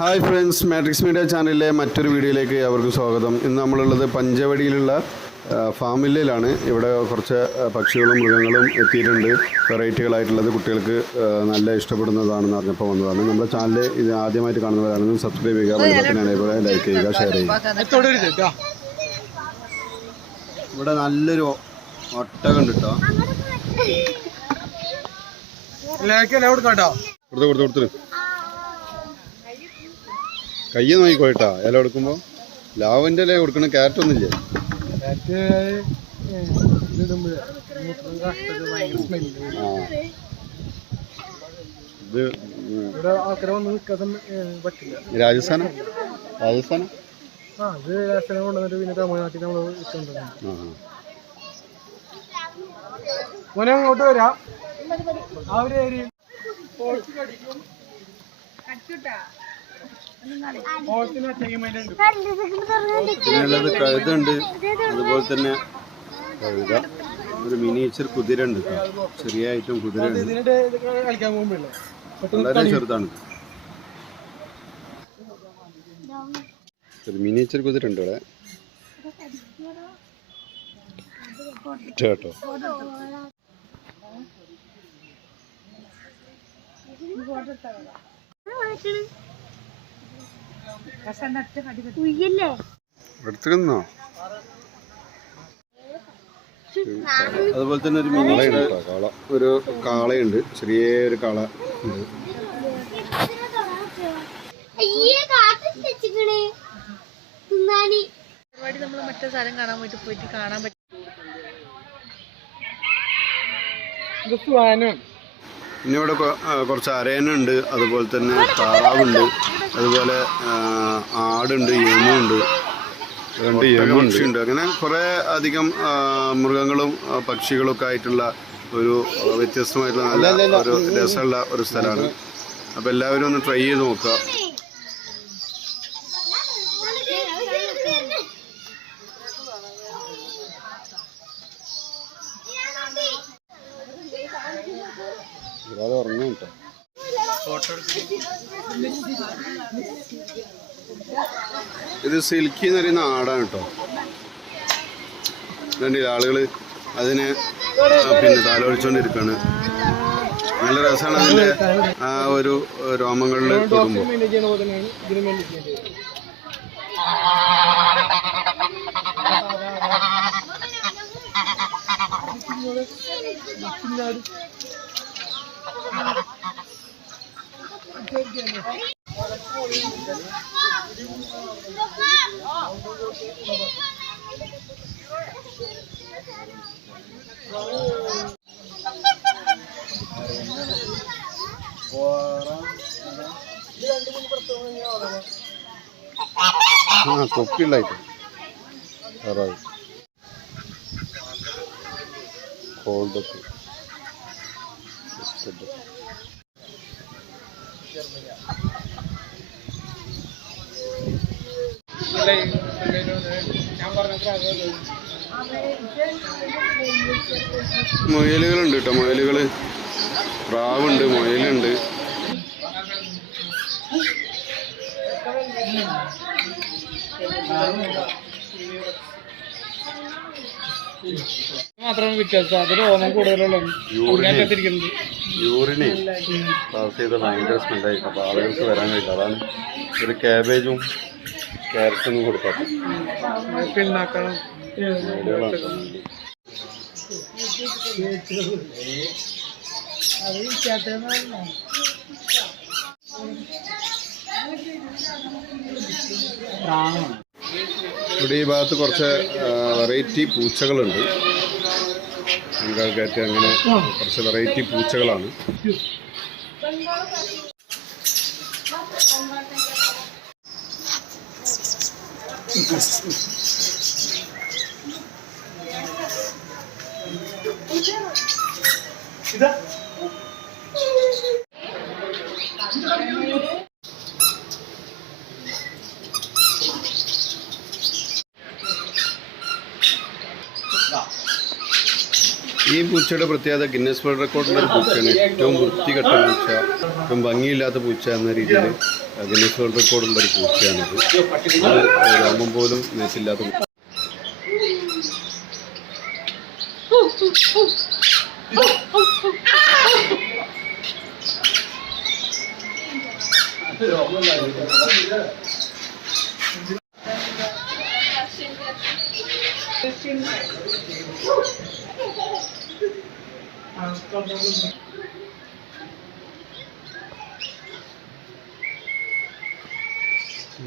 Hi friends, matrix media ചാനലിലെ മറ്റൊരു വീഡിയോയിലേക്ക് അവർക്ക് സ്വാഗതം. ഇന്ന് നമ്മളുള്ളത് പഞ്ചവടിയിലുള്ള ഫാമിലിയിലാണ്. ഇവിടെ കുറച്ച് പക്ഷികളും മൃഗങ്ങളും എത്തിയിട്ടുണ്ട്. വെറൈറ്റികളായിട്ടുള്ളത് കുട്ടികൾക്ക് നല്ല ഇഷ്ടപ്പെടുന്നതാണെന്ന് അറിഞ്ഞപ്പോൾ വന്നതാണ്. നമ്മുടെ ചാനൽ ഇത് ആദ്യമായിട്ട് കാണുന്നവരാണെങ്കിൽ സബ്സ്ക്രൈബ് ചെയ്യുക, അതുപോലെ ലൈക്ക് ചെയ്യുക, ഷെയർ ചെയ്യുക. ഇവിടെ നല്ലൊരു ഒട്ടകം ഉണ്ട് കേട്ടോ. കൊടുത്തു കയ്യ നോക്കിക്കോട്ടാ. ഇല കൊടുക്കുമ്പോ ലാവിന്റെ ഇല കൊടുക്കണ ക്യാരറ്റ് ഒന്നുമില്ലേ? രാജസ്ഥാന അങ്ങോട്ട് വരാം. പിന്നുള്ളത് കഴുതുണ്ട്, അതുപോലെ തന്നെ കഴുത, ഒരു മിനിയേച്ചർ കുതിര ഉണ്ട് കേട്ടോ. ചെറിയ ഐറ്റം കുതിര ഉണ്ട്, വളരെ ചെറുതാണ്. ഒരു മിനിയേച്ചർ കുതിര ഉണ്ട് ഇവിടെ കേട്ടോ. എടുത്തിരുന്നോ? അതുപോലെ തന്നെ ഒരു മിനിയുണ്ട് കാള, ഒരു കാളയുണ്ട്, ചെറിയൊരു കാള ഉണ്ട്. നമ്മൾ മറ്റേ സ്ഥലം കാണാൻ പോയിട്ട് കാണാൻ പറ്റും. പിന്നെ ഇവിടെ കുറച്ച് അരയനുണ്ട്, അതുപോലെ തന്നെ താറാവുണ്ട്, അതുപോലെ ആടുണ്ട്, യമുണ്ട്, 2 യമുണ്ട്. അങ്ങനെ കുറേ അധികം മൃഗങ്ങളും പക്ഷികളും ഒക്കെ ആയിട്ടുള്ള ഒരു വ്യത്യസ്തമായിട്ടുള്ള നല്ല ഒരു രസമുള്ള ഒരു സ്ഥലമാണ്. അപ്പോൾ എല്ലാവരും ഒന്ന് ട്രൈ ചെയ്ത് നോക്കുക. അത് ഉറങ്ങും കേട്ടോ. ഇത് സിൽക്കി എന്ന് പറയുന്ന ആടാണ് കേട്ടോ. രണ്ടിൽ ആളുകൾ അതിനെ പിന്നെ താലോലിച്ചുകൊണ്ടിരിക്കുകയാണ്. നല്ല രസമാണ് അതിൻ്റെ ആ ഒരു രോമങ്ങളിൽ തൊടുമ്പോൾ. തൊപ്പിയുണ്ടായിട്ട് കോൾഡൊക്കെ മുയലുകളുണ്ട് കേട്ടോ. മുയലുകള്, പ്രാവുണ്ട്, മുയലുണ്ട്. മാത്രമാണ് വ്യത്യാസം. അത് രോമം കൂടുതലുള്ള യൂറിനെ പാസ് ചെയ്ത ഭയങ്കര സ്മെല്ലായിരിക്കും. അപ്പോൾ ആളുകൾക്ക് വരാൻ കഴിയില്ല. അതാണ് ഒരു ക്യാബേജും ക്യാരറ്റൊന്നും കൊടുക്കാത്ത പിണ്ണാക്കണം. ഇവിടെ ഈ ഭാഗത്ത് കുറച്ച് വെറൈറ്റി പൂച്ചകളുണ്ട്. ബംഗാൾ അങ്ങനെ കുറച്ച് വെറൈറ്റി പൂച്ചകളാണ്. ഈ പൂച്ചയുടെ പ്രത്യേകത ഗിന്നസ് വേൾഡ് റെക്കോർഡിൻ്റെ ഒരു പൂച്ചയാണ്. ഏറ്റവും വൃത്തികെട്ട പൂച്ച, ഏറ്റവും ഭംഗിയില്ലാത്ത പൂച്ച എന്ന രീതിയിൽ ഗിന്നസ് വേൾഡ് റെക്കോർഡുള്ള ഒരു പൂച്ചയാണിത്. അത് രോമം പോലും മേച്ചില്ലാത്ത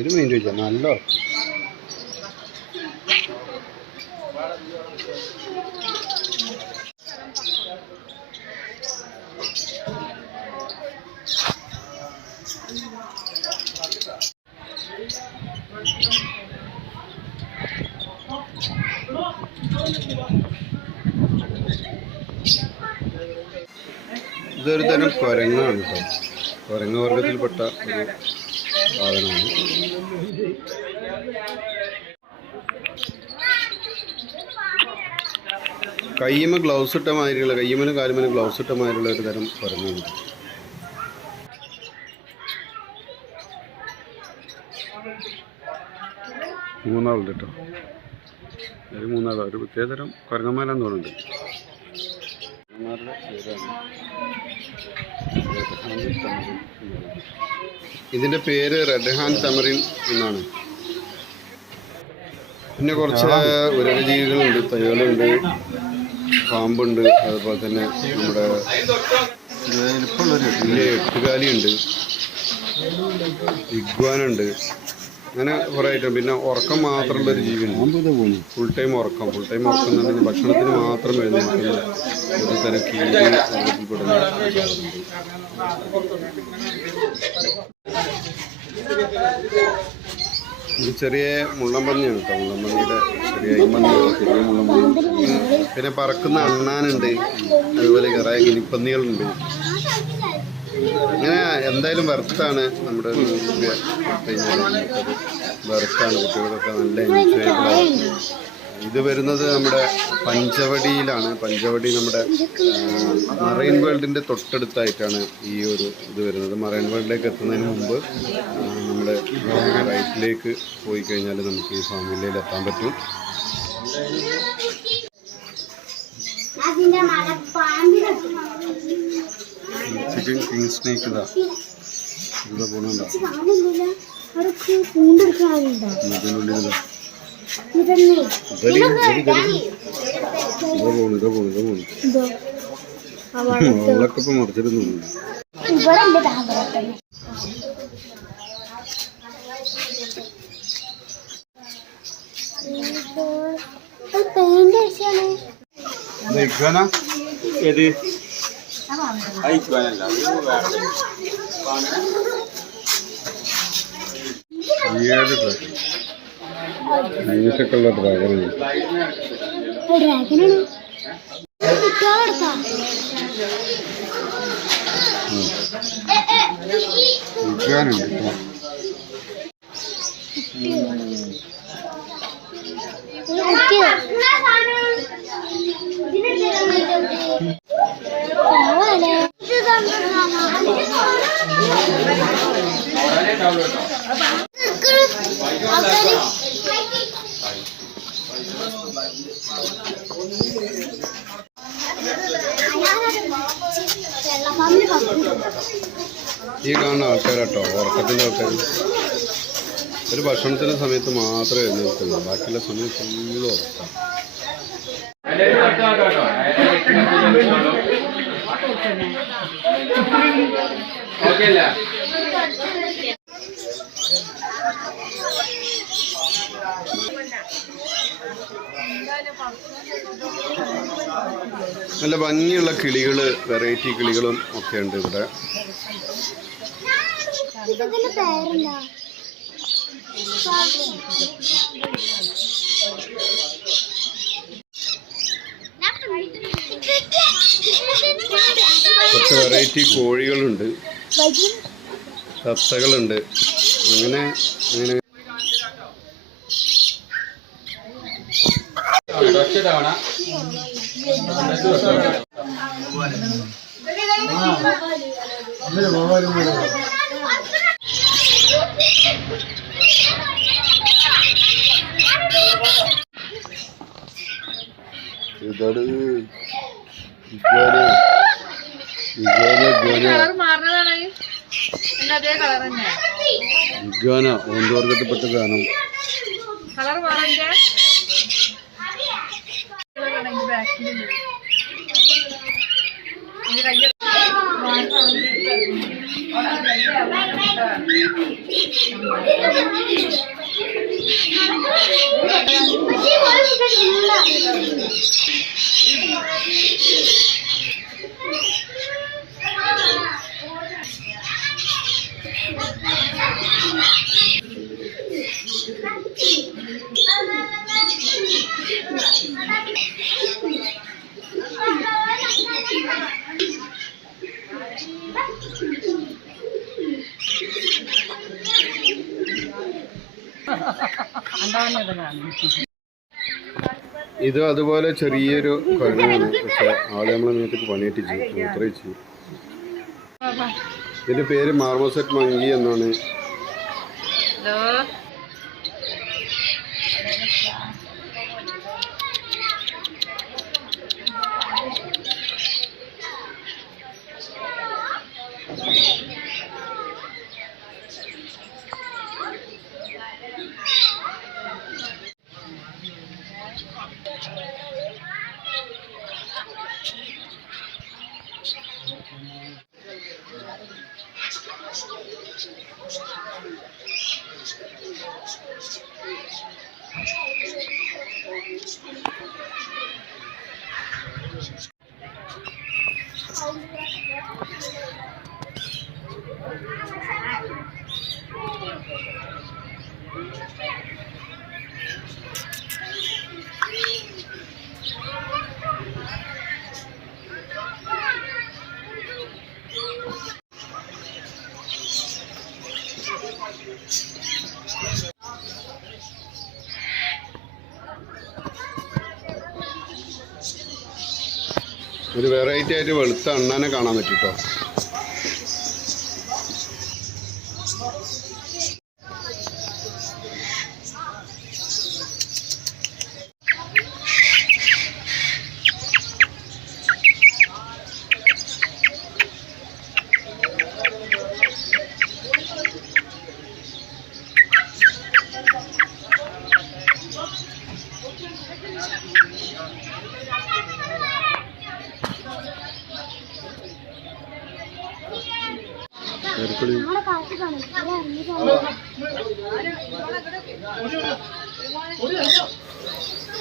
ഒരു മൈൻഡ് വെച്ചാൽ നല്ല ഉറക്കം. ഇതൊരു തരം കുരങ്ങാണ് കേട്ടോ. കുരങ്ങ വർഗത്തിൽപ്പെട്ട ഒരു സാധനമാണ്. കയ്യുമ്മ ഗ്ലൗസ് ഇട്ട മാതിരിയുള്ള, കയ്യുമ്മനും കാലുമ്മനും ഗ്ലൗസ് ഇട്ട മാതിരിയുള്ള ഒരു തരം കുരങ്ങാണ്. മൂന്നാളുണ്ട് കേട്ടോ. ഒരു മൂന്നാളോ ഒരു പ്രത്യേകതരം കുരങ്ങന്മാരാന്ന് തോന്നുന്നുണ്ട്. ഇതിൻ്റെ പേര് റെഡ് ഹാൻഡ് തമറിൻ എന്നാണ്. പിന്നെ കുറച്ച് ഉരകജീവികളുണ്ട്, തയ്യലുണ്ട്, പാമ്പുണ്ട്, അതുപോലെ തന്നെ നമ്മുടെ വലിയ എട്ടുകാലിയുണ്ട്, ഇഗ്വാനുണ്ട്, അങ്ങനെ കുറേ ഐറ്റം. പിന്നെ ഉറക്കം മാത്രമുള്ളൊരു ജീവിയുണ്ട്, ഫുൾ ടൈം ഉറക്കം. ഫുൾ ടൈം ഉറക്കം എന്ന് പറഞ്ഞാൽ ഭക്ഷണത്തിന് മാത്രം എഴുന്നേൽക്കുന്ന ഒരു തരം കീഴ് വർഗത്തിൽപ്പെടുന്ന ഇത് ചെറിയ മുള്ളംപന്നിയാണ് കേട്ടോ. മുള്ളംപന്നിയുടെ ചെറിയ ചെറിയ മുള്ളംപന്നി. പിന്നെ പറക്കുന്ന അണ്ണാനുണ്ട്, അതുപോലെ കുറേ ഗിനിപ്പന്നികളുണ്ട്. അങ്ങനെ എന്തായാലും വെർത്താണ്. നമ്മുടെ വെർത്താണ്, കുട്ടികൾക്കൊക്കെ നല്ല എൻജോയബിളാണ്. ഇത് വരുന്നത് നമ്മുടെ പഞ്ചവടിയിലാണ്. പഞ്ചവടി നമ്മുടെ മറൈൻ വേൾഡിൻ്റെ തൊട്ടടുത്തായിട്ടാണ് ഈ ഒരു ഇത് വരുന്നത്. മറൈൻ വേൾഡിലേക്ക് എത്തുന്നതിന് മുമ്പ് നമ്മുടെ റൈറ്റിലേക്ക് പോയി കഴിഞ്ഞാൽ നമുക്ക് ഈ ഫാമിലിയിൽ എത്താൻ പറ്റും. ചിക്കൻ കിങ് സ്നേക്ക് ഇതാ ഇവിടെ പോകണുണ്ടോ? ഇതിനുള്ളിൽ വെള്ളമൊക്കെ ഇപ്പൊ മറിച്ചിരുന്നു. ഏത് മ്യൂസിക്കുള്ള ഡ്രാഗനാണ്. ഈ കാണുന്ന ആൾക്കാരാട്ടോ ഉറക്കത്തിൻ്റെ ആൾക്കാർ. ഒരു ഭക്ഷണത്തിൻ്റെ സമയത്ത് മാത്രമേ എഴുന്നേൽക്കുള്ളൂ, ബാക്കിയുള്ള സമയം ഫുള്ള് ഉറക്കാം. നല്ല ഭംഗിയുള്ള കിളികൾ, വെറൈറ്റി കിളികളും ഒക്കെ ഉണ്ട് ഇവിടെ. കുറച്ച് വെറൈറ്റി കോഴികളുണ്ട്, തത്തകളുണ്ട്. അങ്ങനെ അങ്ങനെ ഇതാണ് കളർ മാറുന്നതാണ് അതേ കളർ തന്നെ ഇഗ്വാന ഓന്തോർഗത്തിൽപ്പെട്ട സാധനം. കളർ മാറിന്റെ ഇത് അതുപോലെ ചെറിയൊരു കുരങ്ങാണ്. പക്ഷെ ആളെ നമ്മളെ മേത്തേക്ക് പണിയിട്ടിച്ചു, മൂത്രയിച്ചു. ഇതിന്റെ പേര് മാർമോസെറ്റ് മങ്കി എന്നാണ്. ഒരു വെറൈറ്റി ആയിട്ട് വെളുത്ത അണ്ണാനെ കാണാൻ പറ്റിട്ടോ.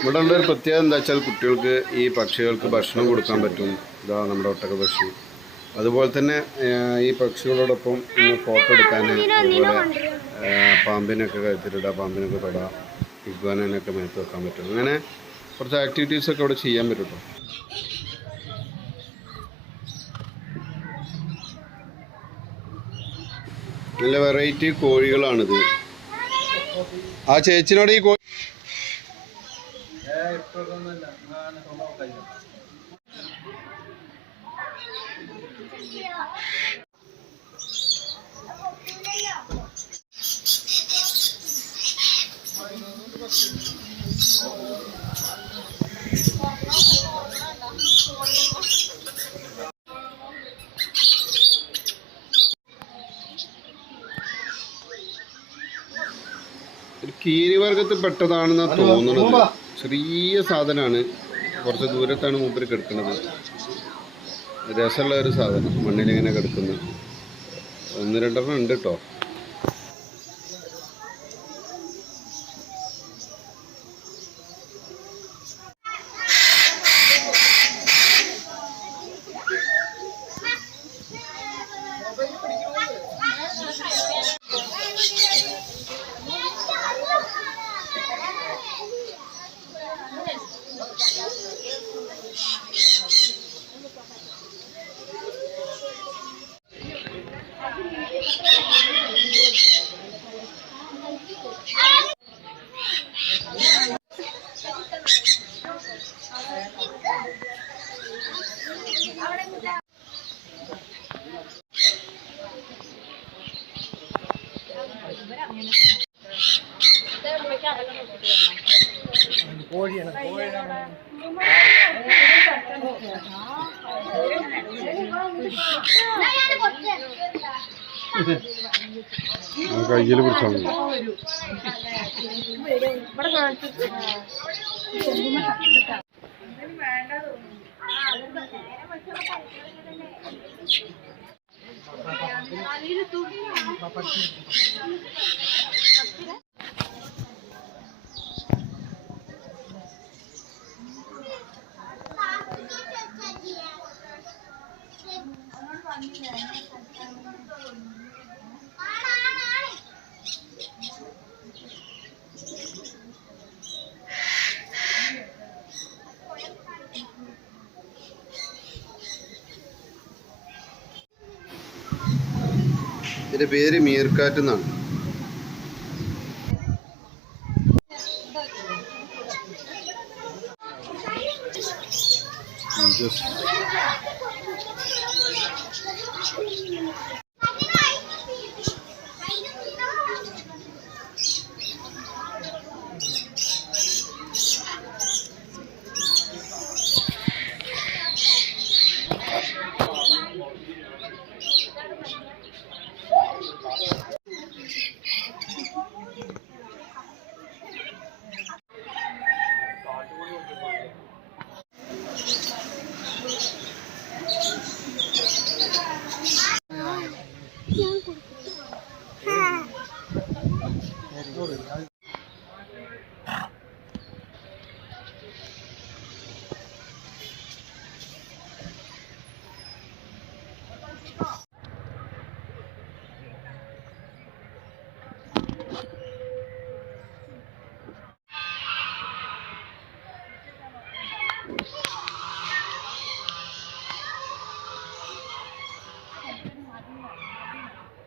ഇവിടെ ഉള്ളൊരു പ്രത്യേകത എന്താ വെച്ചാൽ കുട്ടികൾക്ക് ഈ പക്ഷികൾക്ക് ഭക്ഷണം കൊടുക്കാൻ പറ്റും. ഇതാ നമ്മുടെ ഒട്ടക പക്ഷി. അതുപോലെ തന്നെ ഈ പക്ഷികളോടൊപ്പം ഫോട്ടോ എടുക്കാൻ, അതുപോലെ പാമ്പിനൊക്കെ കഴുത്തിലിടാം, പാമ്പിനൊക്കെ തൊടാം, ഇഗ്വാനൊക്കെ മേത്ത് വെക്കാൻ പറ്റും. അങ്ങനെ കുറച്ച് ആക്ടിവിറ്റീസൊക്കെ ഇവിടെ ചെയ്യാൻ പറ്റും കേട്ടോ. നല്ല വെറൈറ്റി കോഴികളാണിത്. ആ ചേച്ചിനോട് ഈ കോഴി ഒരു കീരിവർഗത്തിൽ പെട്ടതാണെന്നാണ് തോന്നുന്നത്. ചെറിയ സാധനമാണ്, കുറച്ച് ദൂരത്താണ് മൂപ്പര് കിടക്കുന്നത്. രസമുള്ള ഒരു സാധനം, മണ്ണിലിങ്ങനെ കിടക്കുന്നു. 1-2 ഉണ്ട് കേട്ടോ. കയ്യിൽ പിടിച്ചാൽ മതി. ഇതിന്റെ പേര് മീർക്കാറ്റ് എന്നാണ്.